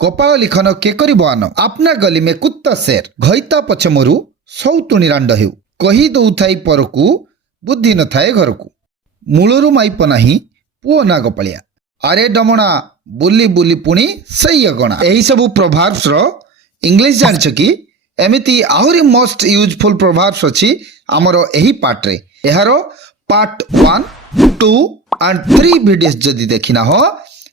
कपाल लिखन के करिबान अपना गली में कुत्ता शेर घईता पछे मरु सौतुणी रांड हेउ कही दउथाई परकु बुद्धि न थाए घरकु मूलरू माइप नाही पुओ ना गोपालिया आरे डमणा बुली बुली पुणी सही गणा एही सबु प्रभार्स रो इंग्लिश जानिछ कि एमिति आहुरी मोस्ट यूजफुल प्रभार्स अछि हमरो एही पार्ट रे एहारो पार्ट 1 2 एंड 3 वीडियोस जदी देखिना हो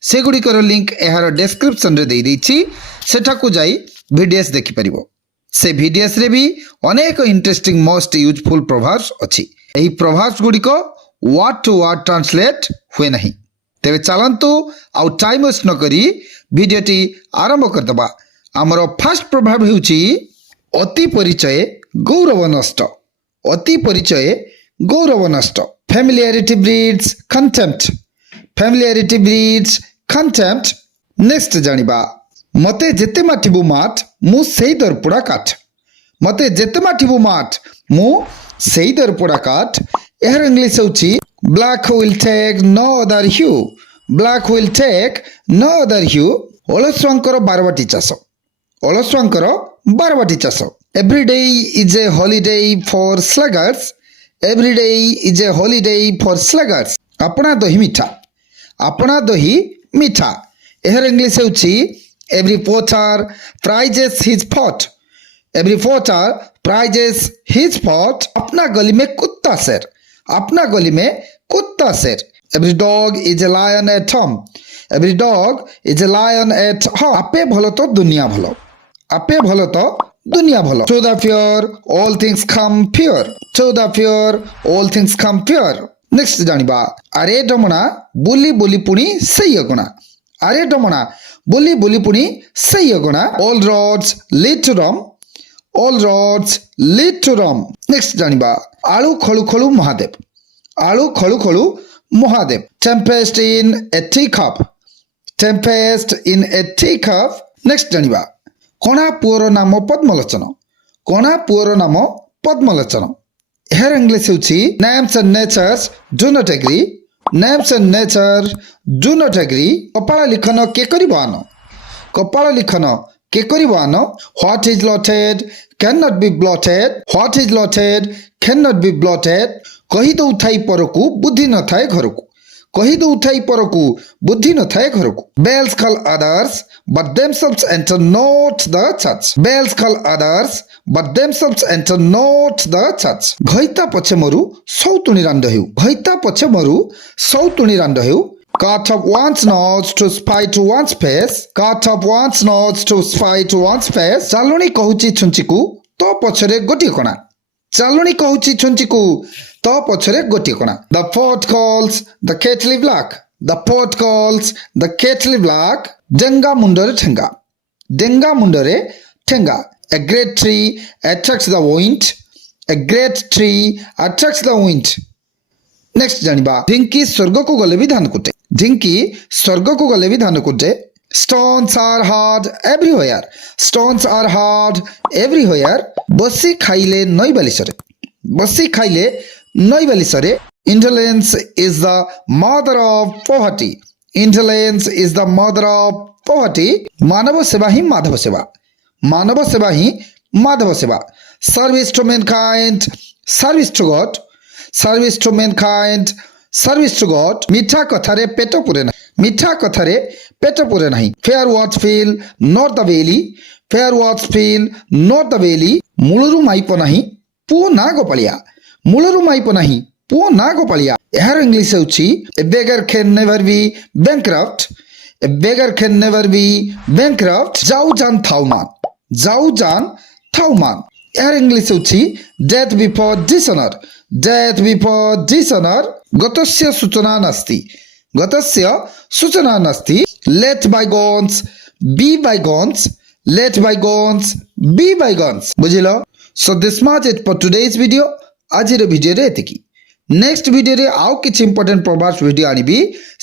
सेगुड़िकर लिंक एहार डिस्क्रिप्शन रे दे देछि सेठाकु जाई वीडियोस देखि परिबो से वीडियोस रे भी अनेक इंटरेस्टिंग मोस्ट यूजफुल प्रभार्स अछि एही प्रभार्स गुड़िको वर्ड टू वर्ड ट्रांसलेट हुए नहीं तेरे चलंतु आउ टाइम वेस्ट न करी वीडियोटी आरंभ करदबा हमरो फर्स्ट प्रभाव हेउछि अति परिचय गौरव नष्ट अति परिचय गौरव नष्ट familiarity breeds contempt familiarity breeds contempt next जानिबा मते जेते माठिबु माठ मु सेई दरपुड़ा काठ मते जेते माठिबु माठ मु सेई दरपुड़ा काठ एहर इंग्लिश होछि black will take no other hue black will take no other hue ओलस्वांकर बारवाटी चाष every day is a holiday for sluggards every day is a holiday for sluggards अपना दही मीठा एहर इंग्लिश होछि every potter praises his pot every potter praises his pot अपना गली में कुत्ता शेर every dog is a lion at home every dog is a lion at home आपे भलो तो दुनिया भलो through the fear all things come pure next जानिबा अरे डमणा बुली बुली पुणी सही गणा अरे डमणा बुली बुली पुणी सही गणा all roads lead to Rome next जानिबा आलू खळु खळु Mahadev tempest in a tea cup next जानिबा कोणा पुअर नाम पद्मलोचन एहर इंग्लिश होछि names and natures do not agree कपाल लिखन के करिबो आनो what is lotted can not be blotted कही दउथाई परकु बुद्धि न थाए घरकु bells call others but themselves enter not the church घईता पछे मरु सौतुणी रांड हेउ cut off one's nose to spite one's face चालुणी कहूची छुंचिकु तो पछरे गोटी कणा the pot calls the kettle black डेंगा मुंडरे Thenga a great tree attracts the wind next जानिबा ढिंकी स्वर्ग को गले भी धान कुटे stones are hard everywhere बसी खाइले नई बालिसरे indolence is the mother of poverty मानव सेवा ही माधव सेवा service to God मीठा कथारे पेट पुरे नहीं fair words fill not the belly मूलरू माइप नहीं पुओ ना गोपालिया एहर इंग्लिश होछि a beggar can never be bankrupt जाऊ जान थाउमान एहर इंग्लिश होछि death before dishonor गतस्य सूचना नास्ति let bygones be bygones बुझिलो so this much it for today's video आज वीडियो रे एतिकी नेक्स्ट वीडियो रे आउ किछि इंपोर्टेंट प्रभार्स वीडियो आनिबी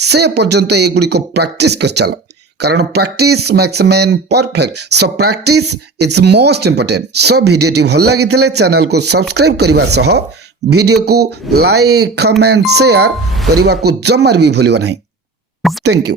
से पर्यंत एगुडी को प्रैक्टिस कर चलो कारण practice makes man perfect so practice is most important so video T भल लागितले चैनल को सब्सक्राइब करबा सह वीडियो को लाइक कमेंट शेयर करबा को जमार भी भूलिबा नहीं थैंक यू।